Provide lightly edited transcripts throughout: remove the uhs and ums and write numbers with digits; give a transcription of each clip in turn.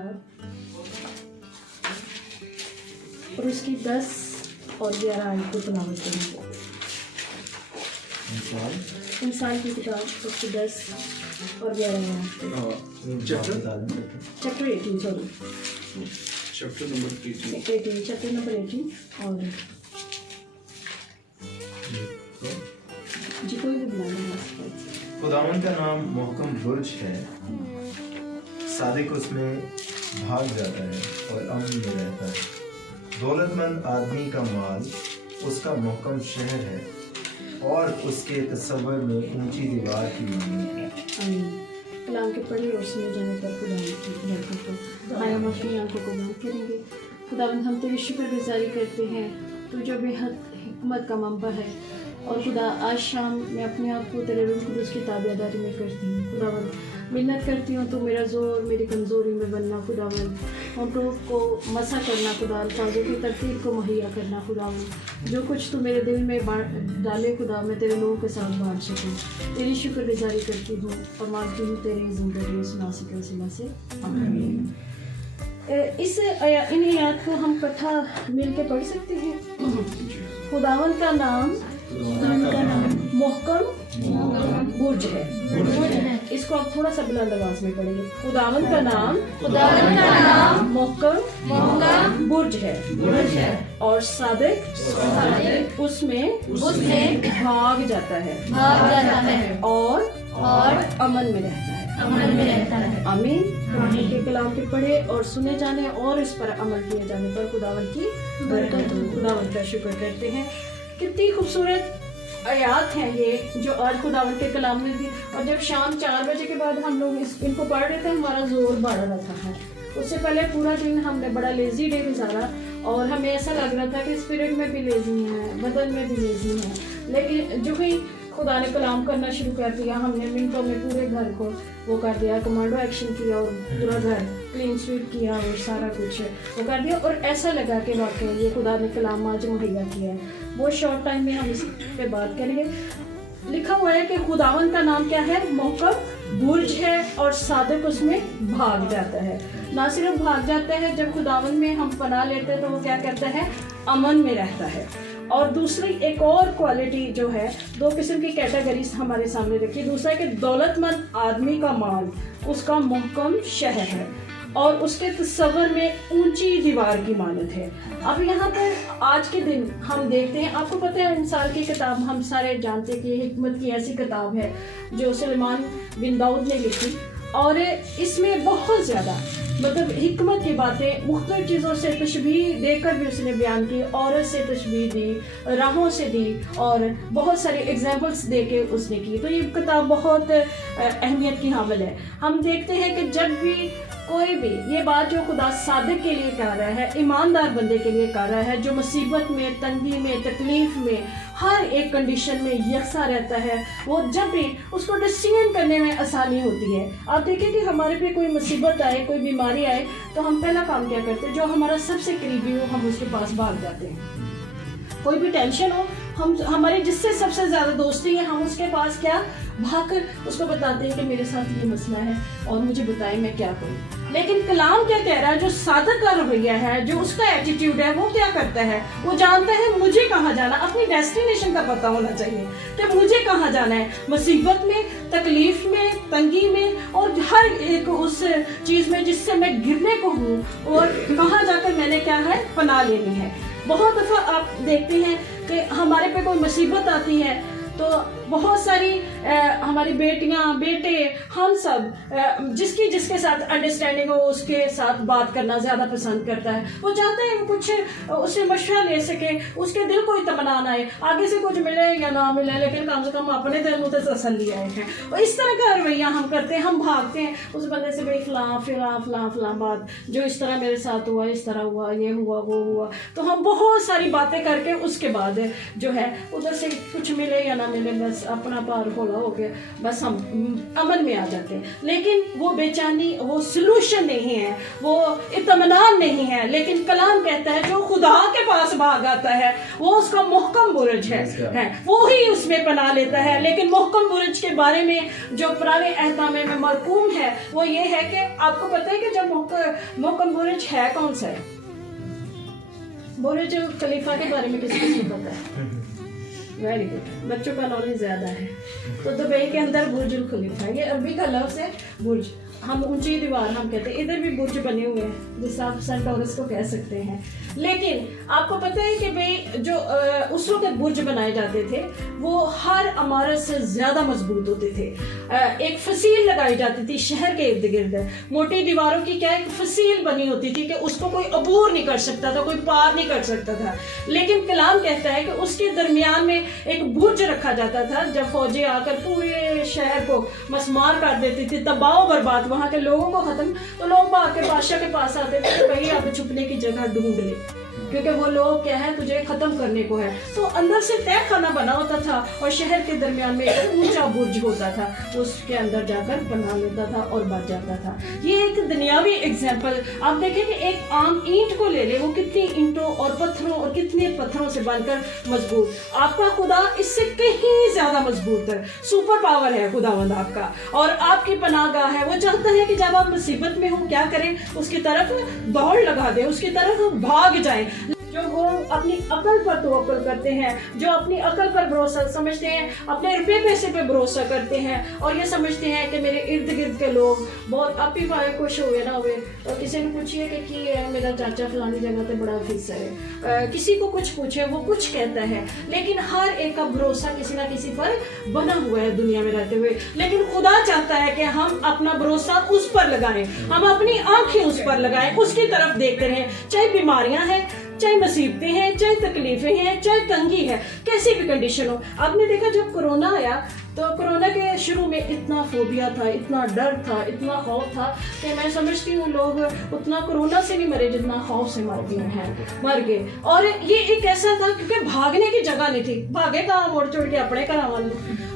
किताब और उसकी 10 और 11 आयत को तिलावत करेंगे। इंसान की किताब उसकी 10 और 11 आयत। चैप्टर 18 सॉरी चैप्टर नंबर 18 और जी कोई भी बनाना है। खुदावन का नाम मोहकम बुर्ज है, सादिक उसमें भाग जाता है और अमन में रहता है। दौलतमंद आदमी का माल उसका मोहकम शहर है और उसके तस्वर में ऊंची दीवार की मानद है। कलाम के पढ़े और सुने जाने पर खुदावंद की बरकत हो। आया हम अपनी आंखों को बंद करेंगे। खुदावंद हम तेरी शुक्रगुजारी करते हैं, तू जो बेहद हिकमत का मंबा है। और खुदा आज शाम मैं अपने आप को तेरे रूह कुदस की ताबेदारी में करती हूँ। खुदावंद मिन्नत करती हूँ, तो मेरा ज़ोर मेरी कमज़ोरी में बनना। खुदावंद होंठों को मसा करना, खुदा अल्फाजों की तरतीब को मुहैया करना। खुदावंद जो कुछ तू मेरे दिल में डाले खुदा, मैं तेरे लोगों के साथ बांट सकूँ। तेरी शुक्रगुजारी करती हूँ और मांगती हूँ तेरी ज़िंदगी इस नासिक वसीला से, आमीन। इन आयत को हम कथा मिल के पढ़ सकते हैं। खुदावंद का नाम मोहकम बुर्ज है। इसको आप थोड़ा सा बुलंद आवाज में पढ़ेंगे। खुदावंद का नाम मोहकम बुर्ज है और सादिक उसमें भाग जाता है और अमन में रहता है। आमीन। के कलाम के पढ़े और सुने जाने और इस पर अमल किए जाने पर खुदावंद की बरकत हो। खुदावंद का शुक्र करते हैं। कितनी खूबसूरत आयात हैं ये जो आज खुदावंद के कलाम में थी। और जब शाम 4 बजे के बाद हम लोग इनको पढ़ रहे थे, हमारा जोर बढ़ रहा था। उससे पहले पूरा दिन हमने बड़ा लेजी डे गुजारा और हमें ऐसा लग रहा था कि स्पिरिट में भी लेजी हैं, बदन में भी लेजी हैं। लेकिन जो ही खुदा ने कलाम करना शुरू कर दिया, हमने मिनटों में पूरे घर को वो कर दिया, कमांडो एक्शन किया और पूरा घर क्लीन स्वीप किया और सारा कुछ वो कर दिया। और ऐसा लगा कि वाकई ये खुदा ने कलाम आज मुहैया किया है। वो शॉर्ट टाइम में हम इस पे बात करेंगे। लिखा हुआ है कि खुदावंद का नाम क्या है? मोहकम बुर्ज है और सादिक उसमें भाग जाता है। ना सिर्फ भाग जाता है, जब खुदावंद में हम पनाह लेते हैं तो वो क्या करता है? अमन में रहता है। और दूसरी एक और क्वालिटी जो है, 2 किस्म की कैटेगरीज हमारे सामने रखी। दूसरा कि दौलतमंद आदमी का माल उसका मोहकम शहर है और उसके तस्वर में ऊंची दीवार की मानद है। अब यहाँ पर आज के दिन हम देखते हैं, आपको पता है इंसान की किताब हम सारे जानते हैं कि हिकमत की ऐसी किताब है जो सुलेमान बिन दाऊद ने लिखी और इसमें बहुत ज़्यादा मतलब हिकमत की बातें मुख्तलिफ चीज़ों से तशबीह देकर भी उसने बयान की। औरत से तशबीह दी, राहों से दी और बहुत सारे एग्जाम्पल्स दे के उसने की। तो ये किताब बहुत अहमियत की हामिल है। हम देखते हैं कि जब भी कोई भी ये बात जो खुदा सादिक के लिए कर रहा है, ईमानदार बंदे के लिए कर रहा है, जो मुसीबत में, तंगी में, तकलीफ में, हर एक कंडीशन में यकसा रहता है, वो जब भी उसको डिसीजन करने में आसानी होती है। आप देखिए कि हमारे पे कोई मुसीबत आए, कोई बीमारी आए, तो हम पहला काम क्या करते हैं? जो हमारा सबसे करीबी हो हम उसके पास भाग जाते हैं। कोई भी टेंशन हो, हम हमारे जिससे सबसे ज़्यादा दोस्ती है, हम उसके पास क्या भागकर उसको बताते हैं कि मेरे साथ ये मसला है और मुझे बताएं मैं क्या करूं। लेकिन कलाम क्या कह रहा है? जो सादिक का रवैया है, जो उसका एटीट्यूड है, वो क्या करता है? वो जानता है मुझे कहाँ जाना, अपनी डेस्टिनेशन का पता होना चाहिए कि मुझे कहाँ जाना है। मुसीबत में, तकलीफ में, तंगी में और हर एक उस चीज़ में जिससे मैं गिरने को हूँ और कहाँ जाकर मैंने क्या है पनाह लेनी है। बहुत दफ़ा आप देखते हैं कि हमारे पे कोई मुसीबत आती है तो बहुत सारी हमारी बेटियां, बेटे, हम सब जिसके साथ अंडरस्टैंडिंग हो उसके साथ बात करना ज़्यादा पसंद करता है। वो चाहते हैं कुछ उससे मशवरा ले सके, उसके दिल को इत्मीनान आए, आगे से कुछ मिले या ना मिले, लेकिन कम से कम अपने दिल में तसल्ली आए हैं। और इस तरह का रवैया हम करते हैं, हम भागते हैं उस बंदे से, भाई फलां बात जो इस तरह मेरे साथ हुआ, इस तरह हुआ, ये हुआ, वो हुआ। तो हम बहुत सारी बातें करके उसके बाद जो है उधर से कुछ मिले या ना में बस अपना पार होला हो गया, बस हम अमन में आ जाते हैं। लेकिन वो बेचैनी, वो सलूशन नहीं है, वो इत्मीनान नहीं है। लेकिन कलाम कहता है जो खुदा के पास भाग आता है वो उसका मुहकम बुर्ज है, वो ही उसमें पनाह लेता है। लेकिन मुहकम बुर्ज के बारे में जो पुराने अहकामे में मरकूम है वो ये है कि आपको पता है कि जब मुहकम बुर्ज है कौन सा है? बुर्ज खलीफा के बारे में किसी को पता है? वेरी गुड, बच्चों का नॉलेज ज्यादा है। तो दुबई के अंदर बुर्जुल खलीफा है, ये अरबी का लफ्ज है बुर्ज। हम ऊंची दीवार हम कहते हैं, इधर भी बुर्ज बने हुए हैं जिससे आप सन टॉरस को कह सकते हैं। लेकिन आपको पता है कि भाई जो उस वक्त बुर्ज बनाए जाते थे वो हर इमारत से ज्यादा मजबूत होते थे। एक फसील लगाई जाती थी शहर के इर्द गिर्द, मोटी दीवारों की क्या एक फसील बनी होती थी कि उसको कोई अबूर नहीं कर सकता था, कोई पार नहीं कर सकता था। लेकिन कलाम कहता है कि उसके दरमियान में एक बुर्ज रखा जाता था। जब फौजी आकर पूरे शहर को मसमार कर देती थी, तबाह बर्बाद, वहां के लोगों को खत्म, तो लोग आके बादशाह के पास आते थे, भाई अब छुपने की जगह ढूंढ ले, क्योंकि वो लोग क्या है तुझे खत्म करने को है। तो अंदर से तय खाना बना होता था और शहर के दरमियान में एक ऊंचा बुर्ज होता था, उसके अंदर जाकर पनाह लेता था और बच जाता था। ये एक दुनियावी एग्जाम्पल आप देखें कि एक आम ईंट को ले ले, वो कितनी ईंटों और पत्थरों और कितने पत्थरों से बनकर मजबूत। आपका खुदा इससे कहीं ज्यादा मजबूत है, सुपर पावर है खुदावंद आपका, और आपकी पनाहगाह है। वो चाहता है कि जब आप मुसीबत में हो क्या करें, उसकी तरफ दौड़ लगा दे, उसकी तरफ भाग जाए। जो वो अपनी अकल पर तवक्कुल करते हैं, जो अपनी अकल पर भरोसा समझते हैं, अपने रुपये पैसे पे भरोसा करते हैं और ये समझते हैं कि मेरे इर्द गिर्द के लोग बहुत आप ही पाए खुश हुए ना हुए। और किसी ने पूछिए कि मेरा चाचा फलानी जगह पे बड़ा ऑफिसर है, किसी को कुछ पूछे वो कुछ कहता है, लेकिन हर एक का भरोसा किसी ना किसी पर बना हुआ है दुनिया में रहते हुए। लेकिन खुदा चाहता है कि हम अपना भरोसा उस पर लगाएं, हम अपनी आंखें उस पर लगाएं, उसकी तरफ देखते रहें। चाहे बीमारियां हैं, चाहे मुसीबतें हैं, चाहे तकलीफें हैं, चाहे तंगी है, कैसी भी कंडीशन हो। आपने देखा जब कोरोना आया तो कोरोना के शुरू में इतना फोबिया था, इतना डर था, इतना खौफ था कि मैं समझती हूँ लोग उतना कोरोना से नहीं मरे जितना खौफ से मर गए। और ये एक ऐसा था क्योंकि भागने की जगह नहीं थी, भागे कहाँ, मोड़ चोड़ के अपने घर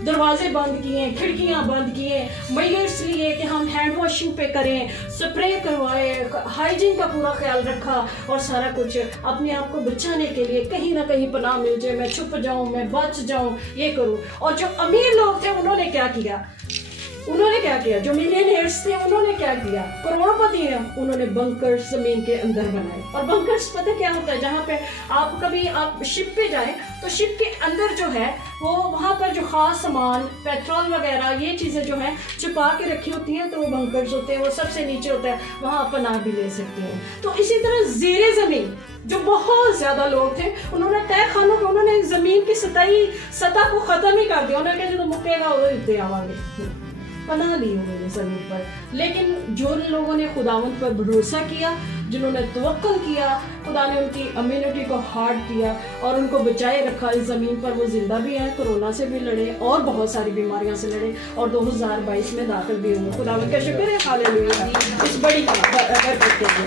दरवाजे बंद किए, खिड़कियां बंद किए, मेजर्स लिए कि हम हैंड वॉशिंग पे करें, स्प्रे करवाए, हाइजीन का पूरा ख्याल रखा और सारा कुछ अपने आप को बचाने के लिए कहीं ना कहीं पनाह मिल जाए, मैं छुप जाऊं, मैं बच जाऊं, ये करूं। और जो अमीर लोग थे उन्होंने क्या किया, जो मिलियनेयर्स थे उन्होंने क्या किया, करोड़पति हैं, उन्होंने बंकर्स जमीन के अंदर बनाए। और बंकर्स पता क्या होता है, जहाँ पे आप कभी आप शिप पे जाएं तो शिप के अंदर जो है वो वहाँ पर जो खास सामान, पेट्रोल वगैरह ये चीजें जो है छुपा के रखी होती हैं, तो वो बंकर्स होते हैं, वो सबसे नीचे होता है, वहाँ पनाह भी ले सकते हैं। तो इसी तरह ज़ेरे ज़मीन जो बहुत ज्यादा लोग थे उन्होंने तय खानों को, उन्होंने जमीन की सतह को खत्म ही कर दिया। उन्होंने कहा जो मुकेगा वो दे आवांगे, पनाह ली उन्होंने जमीन पर। लेकिन जो लोगों ने खुदावंद पर भरोसा किया, जिन्होंने तवक्कुल किया, खुदा ने उनकी इम्यूनिटी को हार्ड किया और उनको बचाए रखा इस जमीन पर। वो जिंदा भी हैं, कोरोना से भी लड़े और बहुत सारी बीमारियां से लड़े और 2022 में दाखिल भी हुए। खुदावंद का शुक्र है, हालेलुया, इस बड़ी बरकत के लिए।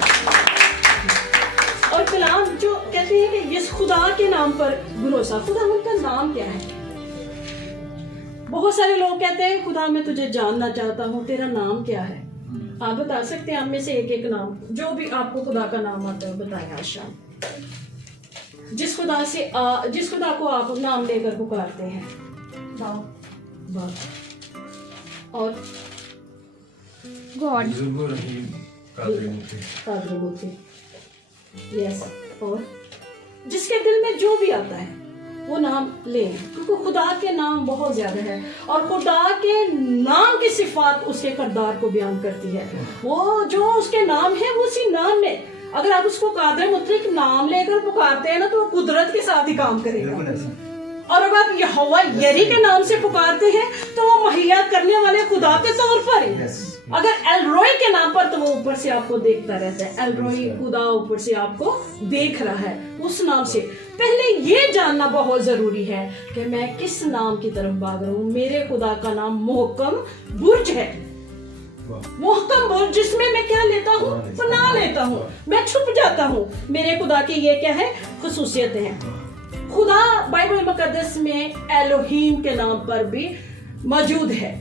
और कलाम जो कहते हैं कि इस खुदा के नाम पर भरोसा, खुदा उनका नाम क्या है? बहुत सारे लोग कहते हैं खुदा मैं तुझे जानना चाहता हूँ, तेरा नाम क्या है? आप बता सकते हैं आप में से एक एक नाम, जो भी आपको खुदा का नाम आता है बताएं आज शाम। जिस खुदा को आप नाम लेकर पुकारते हैं, और गॉड, यस, और जिसके दिल में जो भी आता है वो नाम ले, क्योंकि खुदा के नाम बहुत ज्यादा है और खुदा के नाम की सिफात उसके किरदार को बयान करती है। वो जो उसके नाम है वो उसी नाम में, अगर आप उसको कादिर मुतलक नाम लेकर पुकारते हैं ना तो वो कुदरत के साथ ही काम करेगा। और अगर आप यहोवा यरी के नाम से पुकारते हैं तो वो मुहैया करने वाले खुदा के तौर पर है। अगर एलरोई के नाम पर तो वो ऊपर से आपको देखता रहता है, एलरोई खुदा ऊपर से आपको देख रहा है उस नाम से। पहले ये जानना बहुत जरूरी है कि मैं किस नाम की तरफ भाग रहा हूँ। मेरे खुदा का नाम मुहक्कम बुर्ज है, मुहक्कम बुर्ज, जिसमें मैं क्या लेता हूँ, पनाह लेता हूँ, मैं छुप जाता हूँ। मेरे खुदा की ये क्या है, खुसूसियतें हैं। खुदा बाइबल मुकद्दस में एलोहीम के नाम पर भी मौजूद है,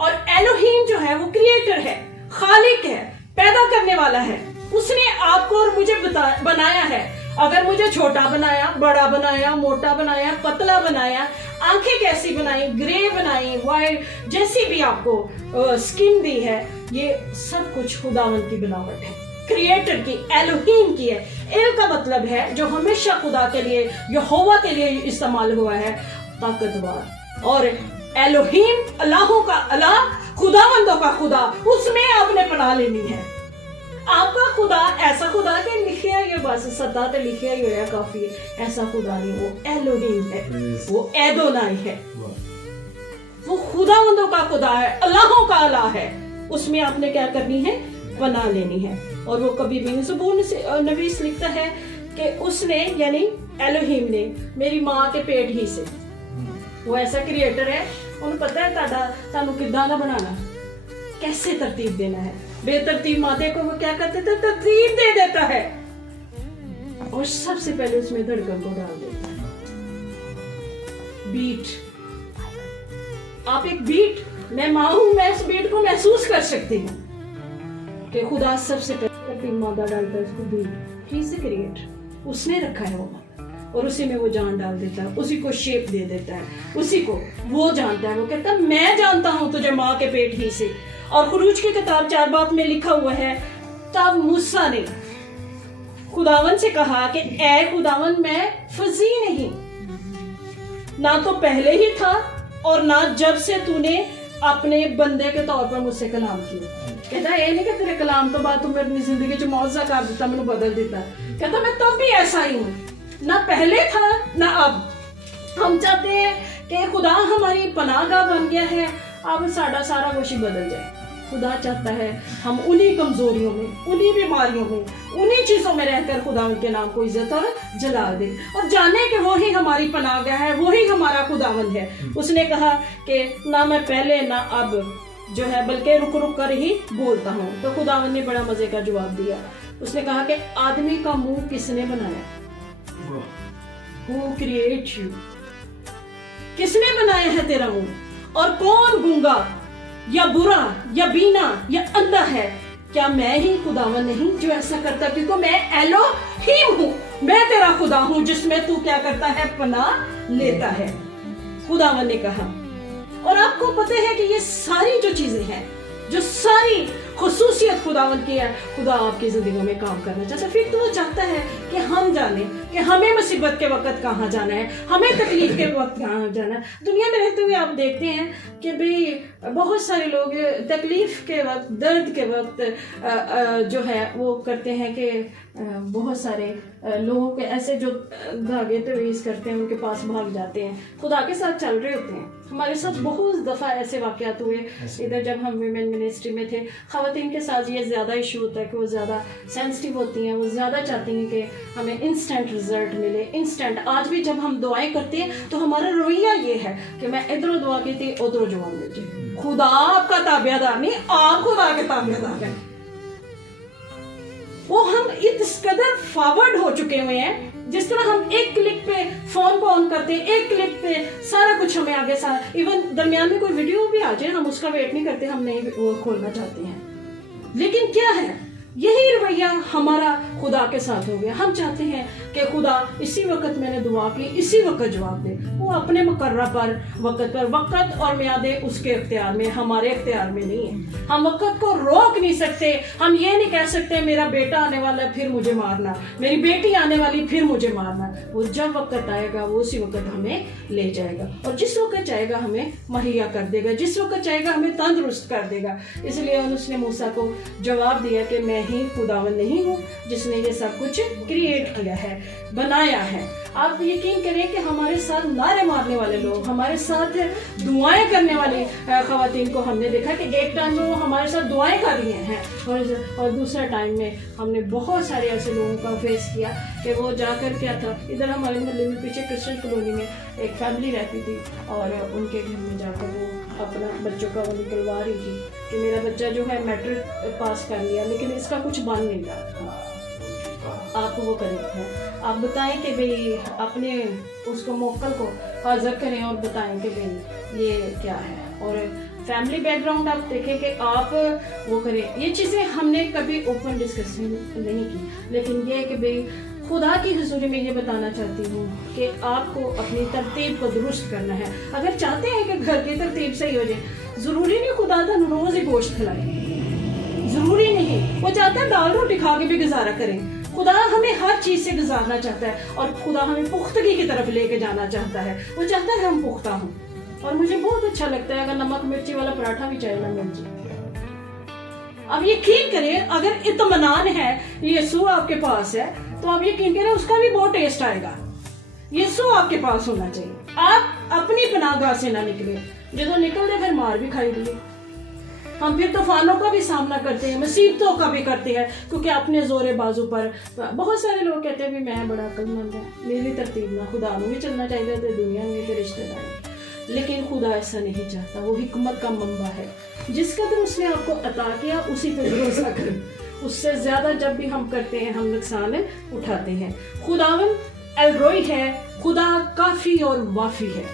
और एलोहीम जो है वो क्रिएटर है, खालिक है, पैदा करने वाला है। उसने आपको और मुझे बनाया है। अगर मुझे छोटा बनाया, बड़ा बनाया, मोटा बनाया, पतला बनाया, आंखें कैसी बनाई, ग्रे बनाई, वाइट, जैसी भी आपको स्किन दी है, ये सब कुछ खुदावंद की बनावट है, क्रिएटर की, एलोहीम की है। एल का मतलब है जो हमेशा खुदा के लिए, यहोवा के लिए इस्तेमाल हुआ है, ताकतवर। और एलोहीम, अल्लाहों का अल्लाह, खुदावंदों का खुदा, उसमें आपने पनाह लेनी है। आपका खुदा ऐसा खुदा के लिखे है, बस सत्ता ते लिखे है काफी है, ऐसा खुदा नहीं, वो एलोहीम है, वो एदोनाई है, वो खुदावंदों का खुदा है, अल्लाहों का अल्लाह है। उसमें आपने क्या करनी है? पनाह लेनी है। और वो कभी भी ज़बूर से नबीस लिखता है कि उसने, यानी एलोहीम ने, मेरी माँ के पेट ही से, वो ऐसा क्रिएटर है, उन्हें पता है तानू किद्दां दा बनाना, कैसे तरतीब देना है। बेतरतीब मादे को वो क्या करते थे? तरतीब दे देता है, और सबसे पहले उसमें धड़कन को डाल देता है, बीट। आप एक बीट, मैं माँ हूं, मैं इस बीट को महसूस कर सकती हूँ कि खुदा सबसे पहले मादा डालता है उसको बीट। ही इज द क्रिएटर, उसने रखा है वो, और उसी में वो जान डाल देता है, उसी को शेप दे देता है, उसी को वो जानता है। वो कहता है मैं जानता हूं तुझे माँ के पेट ही से। और खुरूज की किताब 4 बाब में लिखा हुआ है, तब मूसा ने खुदावन से कहा कि ऐ खुदावन, मैं फजी नहीं, ना तो पहले ही था और ना जब से तूने अपने बंदे के तौर पर मुझसे कलाम किया। कहता है ये नहीं कि तेरे कलाम तो बाद तुमने अपनी जिंदगी च मौजा कर दिता, मैंने बदल दिता। कहता मैं तब भी ऐसा ही हूँ, ना पहले था ना अब। हम चाहते हैं कि खुदा हमारी पनाहगाह बन गया है, अब साड़ा सारा कुछ ही बदल जाए। खुदा चाहता है हम उन्हीं कमजोरियों में, उन्हीं बीमारियों में, उन्हीं चीजों में रहकर खुदा उनके नाम को इज्जत और जलाल दे, और जाने कि वो ही हमारी पनाहगाह है, वो ही हमारा खुदावंद है। उसने कहा कि ना मैं पहले ना अब जो है, बल्कि रुक रुक कर ही बोलता हूँ। तो खुदावंद ने बड़ा मजे का जवाब दिया। उसने कहा कि आदमी का मुंह किसने बनाया? Who create you? किसने बनाया है तेरा मुंह? और कौन गूंगा या बुरा या बीना या अंधा है? क्या मैं ही खुदावन नहीं जो ऐसा करता? क्योंकि मैं एलोहीम हूँ, मैं तेरा खुदा हूँ जिसमें तू क्या करता है? पनाह लेता है, खुदावन ने कहा। और आपको पता है कि ये सारी जो चीजें हैं, जो सारी खुसूसियत खुदावन की है, खुदा आपकी जिंदगी में काम करना चाहता है। फिर तो वो चाहता है कि हम जाने कि हमें मुसीबत के वक्त कहाँ जाना है, हमें तकलीफ के वक्त कहाँ जाना है। दुनिया में रहते हुए आप देखते हैं कि भाई बहुत सारे लोग तकलीफ के वक्त, दर्द के वक्त जो है वो करते हैं कि बहुत सारे लोगों के ऐसे जो धागे तवीज़ करते हैं उनके पास भाग जाते हैं, खुदा के साथ चल रहे होते हैं। हमारे साथ बहुत दफ़ा ऐसे वाक़यात हुए इधर जब हम वीमेन मिनिस्ट्री में थे। ख़वातीन के साथ ये ज़्यादा इशू होता है कि वो ज़्यादा सेंसिटिव होती हैं, वो ज़्यादा चाहती हैं कि हमें इंस्टेंट रिजल्ट मिले, इंस्टेंट। आज भी जब हम दुआएं करते हैं तो हमारा रवैया ये है कि मैं इधरों दुआ की थी उधरों जवाब मिल जाए। खुदा आपका ताबियादार नहीं, आप खुदा के ताबियादार हैं। वो हम इस कदर फॉरवर्ड हो चुके हुए हैं, जिस तरह हम एक क्लिक पे फोन को ऑन करते हैं, एक क्लिक पे सारा कुछ हमें आगे इवन दरमियान में कोई वीडियो भी आ जाए हम उसका वेट नहीं करते, हम नहीं वो खोलना चाहते हैं। लेकिन क्या है, यही रवैया हमारा खुदा के साथ हो गया। हम चाहते हैं कि खुदा इसी वक्त मैंने दुआ की, इसी वक्त जवाब दे। वो अपने मुकर्रर पर वक्त और मियादे उसके इख्तियार में, हमारे इख्तियार में नहीं है। हम वक्त को रोक नहीं सकते। हम ये नहीं कह सकते मेरा बेटा आने वाला फिर मुझे मारना, मेरी बेटी आने वाली फिर मुझे मारना। वो जब वक्त आएगा वो उसी वक्त हमें ले जाएगा, और जिस वक्त चाहेगा हमें मुहैया कर देगा, जिस वक्त चाहेगा हमें तंदुरुस्त कर देगा। इसलिए उसने मूसा को जवाब दिया कि मैं ही खुदावन नहीं हूँ जिसने ये सब कुछ क्रिएट किया है, बनाया है। आप यकीन करें कि हमारे साथ नारे मारने वाले लोग, हमारे साथ दुआएं करने वाली ख़वातीन को हमने देखा कि एक टाइम में वो हमारे साथ दुआएं कर रही हैं, और दूसरा टाइम में हमने बहुत सारे ऐसे लोगों का फेस किया कि वो जाकर क्या था, इधर हमारे मोहल्ले में पीछे क्रिश्चियन कॉलोनी में एक फैमिली रहती थी, और उनके घर में जाकर वो अपना बच्चों का वो निकलवा रही थी कि मेरा बच्चा जो है मैट्रिक पास कर लिया लेकिन इसका कुछ बन नहीं रहा। आप वो करते हैं, आप बताएं कि भाई अपने उसको मोक्कल को हाजिर करें और बताएं कि भाई ये क्या है। और फैमिली बैकग्राउंड आप देखें कि आप वो करें। ये चीज़ें हमने कभी ओपन डिस्कशन नहीं की, लेकिन ये है कि भाई खुदा की हुजूरी में ये बताना चाहती हूँ कि आपको अपनी तरतीब को दुरुस्त करना है। अगर चाहते हैं कि घर की तरतीब सही हो जाए, ज़रूरी नहीं खुदा था रोज़ ही गोश्त खिलाए, ज़रूरी नहीं। वो चाहता है दाल रोटी खा के भी गुजारा करें। खुदा हमें हर चीज़ से गुजारना चाहता है और खुदा हमें पुख्तगी की तरफ लेके जाना चाहता है। वो चाहता है हम पुख्ता हों। और मुझे बहुत अच्छा लगता है अगर नमक मिर्ची वाला पराठा भी चाहे ना मिर्ची। अब यकीन करें अगर इत्मीनान है यीशु आपके पास है तो आप यकीन करें उसका भी बहुत टेस्ट आएगा। यीशु आपके पास होना चाहिए। आप अपनी पनाहगाह से ना निकले, जो निकलते फिर मार भी खाई लिए। हम फिर तूफानों का भी सामना करते हैं, मुसीबतों का भी करते हैं, क्योंकि अपने जोरे बाजू पर बहुत सारे लोग कहते हैं भी मैं बड़ा अक्लमंद है, मेरी तरतीब ना खुदा में भी चलना चाहिए थे, दुनिया में भी रिश्तेदार। लेकिन खुदा ऐसा नहीं चाहता। वो हिकमत का मंबा है। जिस कदर उसने आपको अता किया उसी पे भरोसा करें। उससे ज्यादा जब भी हम करते हैं हम नुकसान उठाते हैं। खुदावन एल-रोई है, खुदा काफी और वाफी है।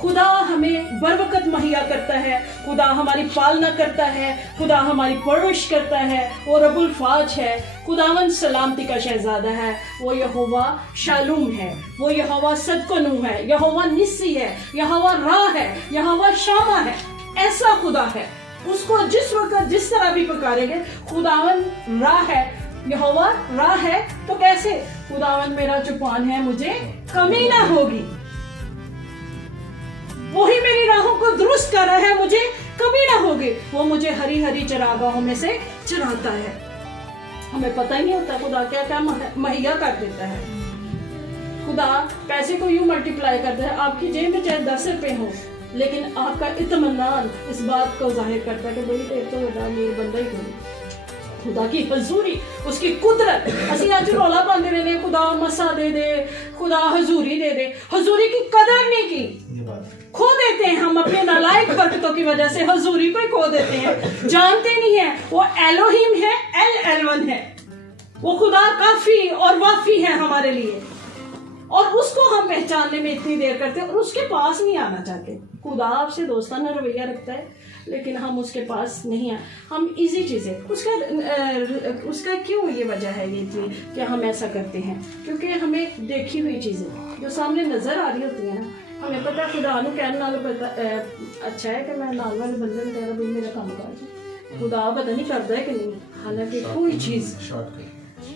खुदा हमें बर वक़्त मुहैया करता है, खुदा हमारी पालना करता है, खुदा हमारी परवरिश करता है। वो रब्बुल फाज है, खुदावन सलामती का शहजादा है। वो यहोवा शालूम है, वो यहोवा सदकनू है, यहोवा निस्सी है, यहोवा राह है, यहोवा शामा है। ऐसा खुदा है, उसको जिस वक्त जिस तरह भी पुकारेंगे खुदावन राह है, यहोवा राह है। तो कैसे? खुदावन मेरा चुपान है, मुझे कमी ना होगी। वही मेरी राहों को दुरुस्त कर रहा है, मुझे कमी ना होगी। वो मुझे हरी हरी चरागाहों में से चराता है। हमें पता ही नहीं होता खुदा क्या क्या मुहैया कर देता है। खुदा पैसे को यूं मल्टीप्लाई करता है, आपकी जेब में चाहे 10 रुपए हो, लेकिन आपका इत्मीनान इस बात को जाहिर करता है कि भाई तेरे तो बड़ा मेरे बंदा ही कोई। खुदा की हजूरी, उसकी कुदरत। असी आज रौला पाते रहने खुदा मसा दे दे, खुदा हजूरी दे दे। हजूरी की कदर नहीं की, खो देते हैं हम अपने नालायक बरकतों की वजह से। हजूरी को ही खो देते हैं, जानते नहीं है वो एलोहिम है, एल-एलवन है। वो खुदा काफी और वाफी है हमारे लिए, और उसको हम पहचानने में इतनी देर करते हैं और उसके पास नहीं आना चाहते। खुदा आपसे दोस्ताना रवैया रखता है, लेकिन हम उसके पास नहीं आए। हम इजी चीज़ें उसका क्यों ये वजह है ये चीज़ कि हम ऐसा करते हैं, क्योंकि हमें देखी हुई चीज़ें जो सामने नज़र आ रही होती है ना, हमें पता खुदा कहने नाल पता अच्छा है कि मैं नाल वाले बंदे ने कह रहा भाई मेरा काम कर, खुदा पता नहीं करता है कि नहीं। हालांकि कोई चीज़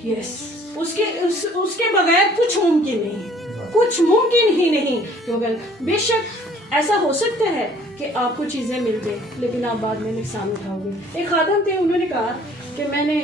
यस उसके बगैर कुछ मुमकिन नहीं, कुछ मुमकिन ही नहीं। क्योंकि बेशक ऐसा हो सकता है कि आपको चीज़ें मिल गई, लेकिन आप बाद में नुकसान उठाओगे। एक खादम थे, उन्होंने कहा कि मैंने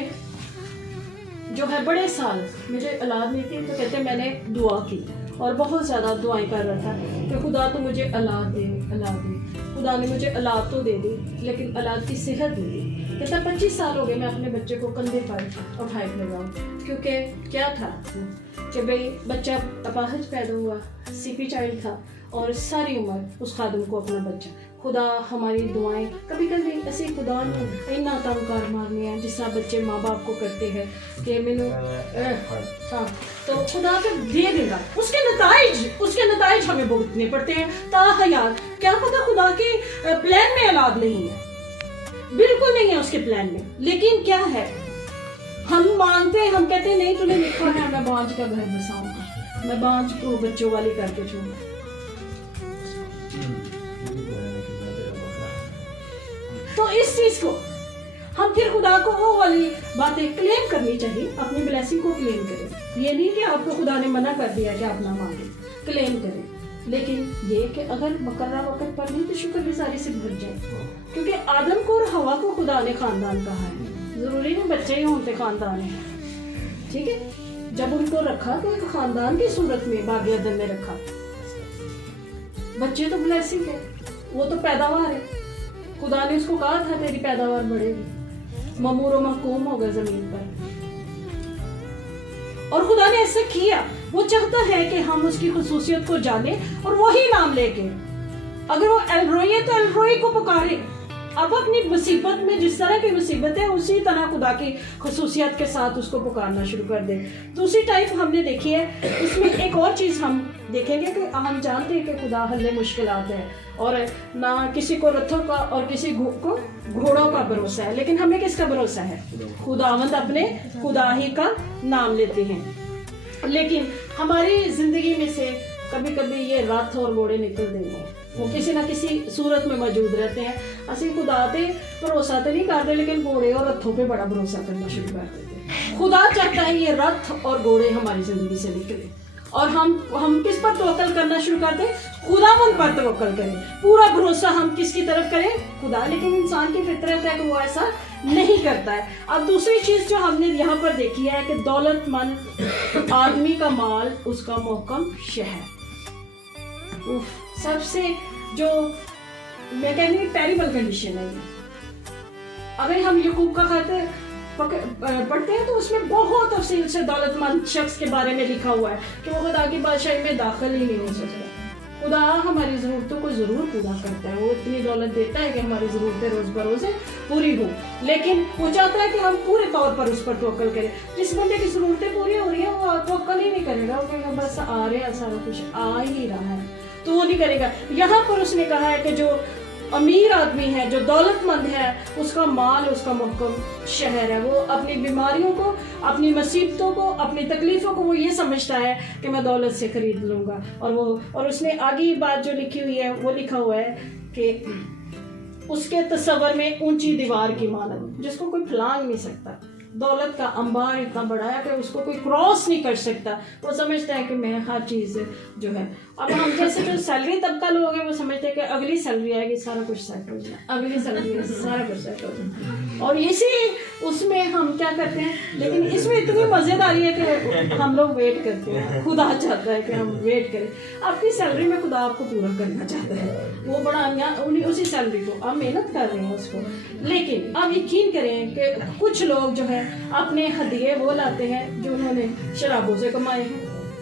जो है बड़े साल मुझे औलाद नहीं थी, तो कहते मैंने दुआ की और बहुत ज़्यादा दुआएं कर रहा था कि खुदा तो मुझे औलाद दे, औलाद दे। खुदा ने मुझे औलाद तो दे दी, लेकिन औलाद की सेहत दे दी। कहता 25 साल हो गए मैं अपने बच्चे को कंधे पर उठाए लगाऊँ, क्योंकि क्या था कि भाई बच्चा अपाहिज पैदा हुआ, सीपी चाइल्ड था, और सारी उम्र उस खादम को अपना बच्चा। खुदा हमारी दुआएं कभी कभी ऐसे खुदा ने इन्ना तंकार मारने हैं जिस तरह बच्चे माँ बाप को करते हैं कि मैंने हाँ, तो खुदा फिर दे देगा। उसके नताइज हमें भुगतने पड़ते हैं। ताहयात क्या पता खुदा के प्लान में औलाद नहीं है, बिल्कुल नहीं है उसके प्लान में, लेकिन क्या है हम मानते हैं, हम कहते हैं नहीं तूने लिखा है मैं बांझ का घर बसाऊंगा, मैं बांझ को बच्चों वाली करके छोड़ूंगा। तो इस चीज को हम फिर खुदा को वो वाली बातें क्लेम करनी चाहिए, अपनी ब्लेसिंग को क्लेम करें। ये नहीं कि आपको खुदा ने मना कर दिया कि आप ना मांगे, क्लेम करें। लेकिन ये कि अगर मुकर्रर वक्त पर नहीं तो शुक्रगुजारी से भर जाए, क्योंकि आदम को और हवा को खुदा ने खानदान कहा है। जरूरी नहीं बच्चे ही होते खानदान है, ठीक है। जब उनको रखा तो एक खानदान की सूरत में बाग़ अदन में रखा। बच्चे तो ब्लेसिंग है, वो तो पैदावार है। खुदा ने उसको कहा था तेरी पैदावार बढ़ेगी, ममूर और महकूम होगा जमीन पर, और खुदा ने ऐसा किया। वो चाहता है कि हम उसकी खुसूसियत को जाने और वही नाम लेके, अगर वो एल-रोई है तो एल-रोई को पुकारे, अब अपनी मुसीबत में जिस तरह की मुसीबत है उसी तरह खुदा की खसूसियत के साथ उसको पुकारना शुरू कर दे। दूसरी टाइप हमने देखी है, इसमें एक और चीज़ हम देखेंगे कि हम जानते हैं कि खुदा हल्ले मुश्किलात है और ना किसी को रथों का और किसी को घोड़ों का भरोसा है, लेकिन हमें किसका भरोसा है? खुदावंद अपने खुदा ही का नाम लेते हैं। लेकिन हमारी ज़िंदगी में से कभी कभी ये रथ और घोड़े निकलते हैं, वो किसी ना किसी सूरत में मौजूद रहते हैं। असी खुदा पे भरोसा तो नहीं करते, लेकिन घोड़े और रथों पे बड़ा भरोसा करना शुरू कर देते हैं। खुदा चाहता है ये रथ और घोड़े हमारी ज़िंदगी से निकले और हम किस पर तवक्कल करना शुरू करते हैं? खुदावंद पर तवक्कल करें। पूरा भरोसा हम किसकी तरफ करें? खुदा। लेकिन इंसान की फितरत है कि वो ऐसा नहीं करता है। अब दूसरी चीज़ जो हमने यहाँ पर देखी है कि दौलतमंद आदमी का माल उसका मोहकम शहर। सबसे जो मैं कहती हूँ टेरिबल कंडीशन है। अगर हम यकूब का खाते पढ़ते हैं तो उसमें बहुत तफसील से दौलतमंद शख्स के बारे में लिखा हुआ है कि वो खुदा की बादशाही में दाखिल ही नहीं हो सकता। खुदा हमारी ज़रूरतों को ज़रूर पूरा करता है, वो इतनी दौलत देता है कि हमारी ज़रूरतें रोज़ बरोज़ पूरी हो, लेकिन वो चाहता है कि हम पूरे तौर पर उस पर तवक्कल करें। जिस बंदे की ज़रूरतें पूरी हो रही है वो तवक्कल ही नहीं करेगा, वो कहेगा बस आ रहे हैं, सारा कुछ आ ही रहा है, तो वो नहीं करेगा। यहाँ पर उसने कहा है कि जो अमीर आदमी है, जो दौलतमंद है, उसका माल उसका मुहकम शहर है। वो अपनी बीमारियों को, अपनी मुसीबतों को, अपनी तकलीफ़ों को वो ये समझता है कि मैं दौलत से खरीद लूँगा। और उसने आगे बात जो लिखी हुई है वो लिखा हुआ है कि उसके तस्वर में ऊंची दीवार की मानद जिसको कोई फलांग नहीं सकता। दौलत का अंबार इतना बड़ा है कि उसको कोई क्रॉस नहीं कर सकता। वो समझता है कि मैं हर चीज़ जो है, अब हम जैसे जो सैलरी तबका लोग हैं वो समझते हैं कि अगली सैलरी आएगी सारा कुछ सेट हो जाए, अगली सैलरी सारा कुछ सेट हो जाए, और इसी उसमें हम क्या करते हैं। लेकिन इसमें इतनी मज़ेदारी है कि हम लोग वेट करते हैं। खुदा चाहता है कि हम वेट करें। आपकी सैलरी में खुदा आपको पूरा करना चाहता है, वो बड़ा उसी सैलरी को आप मेहनत कर रहे हैं उसको। लेकिन आप यकीन करें कि कुछ लोग जो है अपने हदिये वो लाते हैं जो उन्होंने शराबों से कमाए हैं,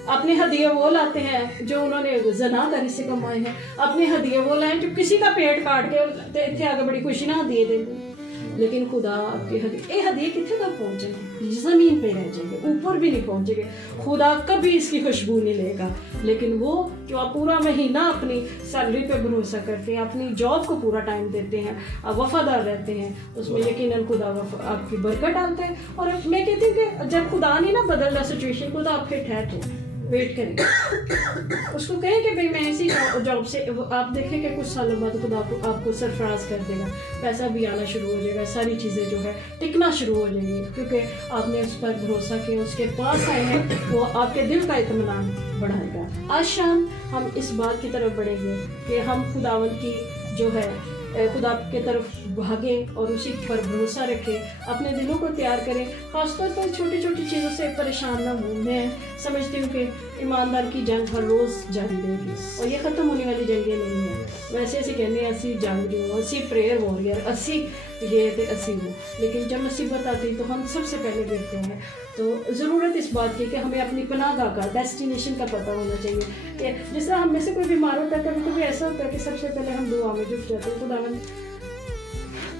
अपने हदिये वो लाते हैं जो उन्होंने ज़नाकारी से कमाए हैं, अपने हदिये वो लाए जो किसी का पेट काट के इतने आगे बड़ी खुशी ना दिए दे। लेकिन खुदा आपके हदिये कितने तक पहुँचेंगे? ज़मीन पे रह जाएंगे, ऊपर भी नहीं पहुँचेंगे। खुदा कभी इसकी खुशबू नहीं लेगा। लेकिन वो जो आप पूरा महीना अपनी सैलरी पे भरोसा करते हैं, अपनी जॉब को पूरा टाइम देते हैं, आप वफादार रहते हैं, उसमें यकीनन खुदा आपकी बरकत डालता है। और मैं कहती हूँ कि जब खुदा नहीं ना बदल रहा सिचुएशन, खुदा आपके ठहर तो वेट करें, उसको कहें कि भाई मैं इसी जॉब से, आप देखें कि कुछ सालों बाद खुदा आपको सरफराज कर देगा, पैसा भी आना शुरू हो जाएगा, सारी चीज़ें जो है टिकना शुरू हो जाएंगी, क्योंकि आपने उस पर भरोसा किया, उसके पास आए हैं, वो आपके दिल का इत्मीनान बढ़ाएगा। आज शाम हम इस बात की तरफ बढ़ेंगे कि हम खुदावंद की जो है खुदा के तरफ भागें और उसी पर भरोसा रखें, अपने दिलों को तैयार करें। ख़ासतौर पर छोटी छोटी चीज़ों से परेशान ना हो। मैं समझती हूँ कि ईमानदार की जंग हर रोज़ जारी रहेगी और ये ख़त्म होने वाली जंगें नहीं है। वैसे ऐसे कहने असी जंग जो, असी प्रेयर वॉरियर, असी ये थे असी वो, लेकिन जब मुसीबत आती तो हम सबसे पहले गिरते हैं। तो ज़रूरत इस बात की कि हमें अपनी पनाहगाह का, डेस्टिनेशन का पता होना चाहिए। कि जिस तरह हम में से कोई बीमार होता है, कभी कभी ऐसा होता है कि सबसे पहले हम दुआ में जुट जाते हैं, खुदावंद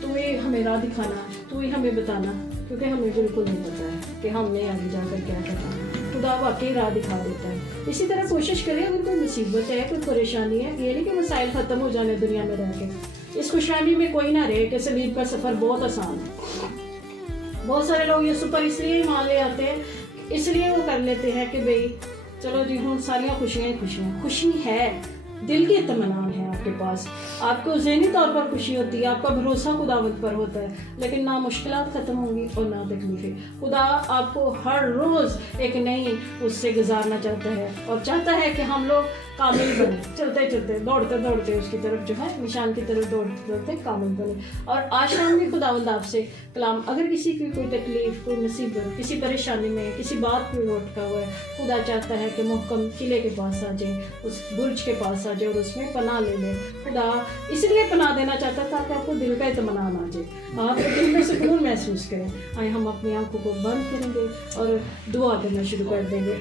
तू ही हमें राह दिखाना, तू ही हमें बताना, क्योंकि हमें बिल्कुल नहीं पता है कि हमने आगे जाकर क्या करना। खुदा वाकई राह दिखा देता है। इसी तरह कोशिश करें, अगर कोई मुसीबत है, कोई परेशानी है, ये नहीं कि मसाइल ख़त्म हो जाने दुनिया में रह के, इस खुशहाली में कोई ना रहे कि सलीब का सफ़र बहुत आसान है। बहुत सारे लोग ये सुपर इसलिए ही मान ले आते हैं, इसलिए वो कर लेते हैं कि भाई चलो जी हम सारियाँ खुशियाँ, खुशी है, दिल की इत्मीनान है आपके पास, आपको ज़हनी तौर पर खुशी होती है, आपका भरोसा खुदावंद पर होता है, लेकिन ना मुश्किलात ख़त्म होंगी और ना तकलीफ़ें। खुदा आपको हर रोज़ एक नई उससे गुजारना चाहता है और चाहता है कि हम लोग कामिल बने, चलते चलते दौड़ते दौड़ते उसकी तरफ जो है निशान की तरफ दौड़ते दौड़ते कामिल बने। और आज शाम भी खुदावंद आपसे कलाम, अगर किसी की कोई तकलीफ़, कोई मुसीबत, किसी परेशानी में, किसी बात पे अटका हुआ है, खुदा चाहता है कि मुहकम किले के पास आ जाए, उस बुर्ज के पास आ जाए और उसमें पनाह ले लें। खुदा इसलिए पनाह देना चाहता था ताकि आपको दिल का इत्मीनान आ जाए, आप दिल में सुकून महसूस करें। आए हम अपनी आंखों को बंद करेंगे और दुआ करना शुरू कर देंगे।